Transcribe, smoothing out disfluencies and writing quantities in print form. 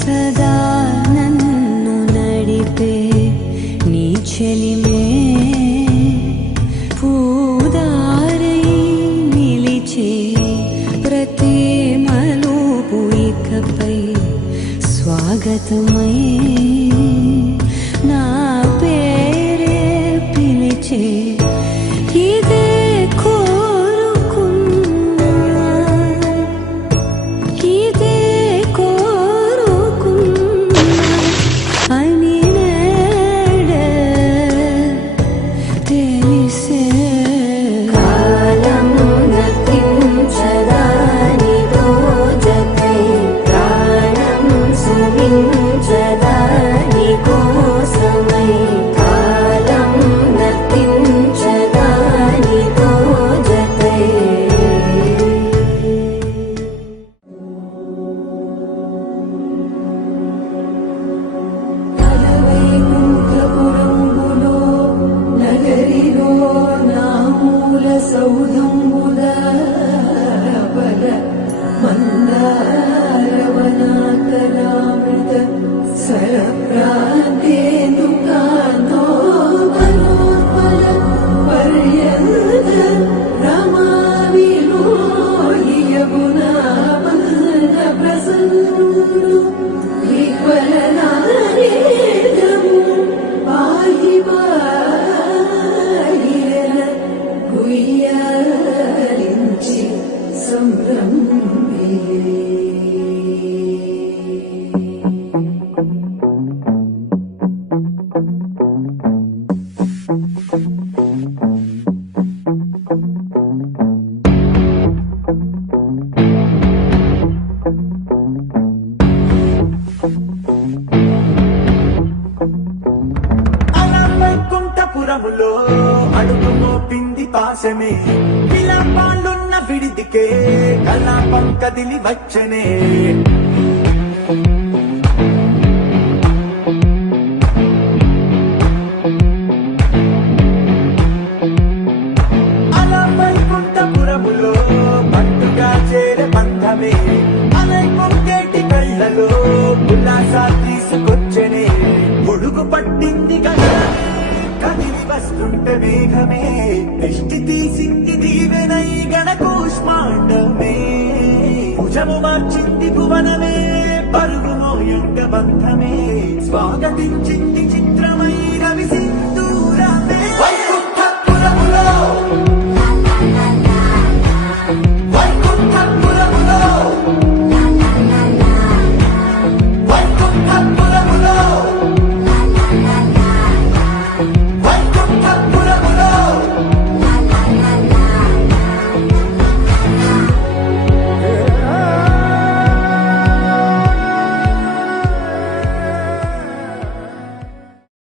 సదా నన్ను నడిపే నీ చెలిమే పూదారై నిలిచే ప్రతి మలుపు ఇకపై స్వాగతమై నా పేరే పిలిచే ఇదే కోరుకున్నా ఇదే కోరుకున్నా అని నేడే తెలిసే కాలం నతించదాని రోజకై ప్రాణం సుమించదాని కోసమై కాలం నతించదాని రోజకై వైకుంఠపురంబులో నగరిలో నామూల సౌధంబుల బల మందారవనాకరామృత సరప్రాంతేందుకాంతో మనోత్పల పర్యంత రమా విలోలియమునా బంధ ప్రసన్నుడు విఫలనారేదము పాహి పాహిరన గుయ్యాలించి సంభ్రమే వైకుంఠపురములో అడుగు మోపింది పాశమే విలాపాలున్న విడిదికే కలాపం కదిలి వచ్చనే అలా వైకుంఠపురములో పట్టుగా చేరే బంధమే అలై పొంగేటి కళ్ళలో ఉల్లాసా తీసుకొచ్చనే ఒడుగు పట్టింది కదా కదిలి వస్తుంటే వేగమే దృష్టి తీసింది దీవెనై గణకూష్మాండమే భుజము మార్చింది భువనమే పరుగు మోయుండ బంధమే స్వాగతించింది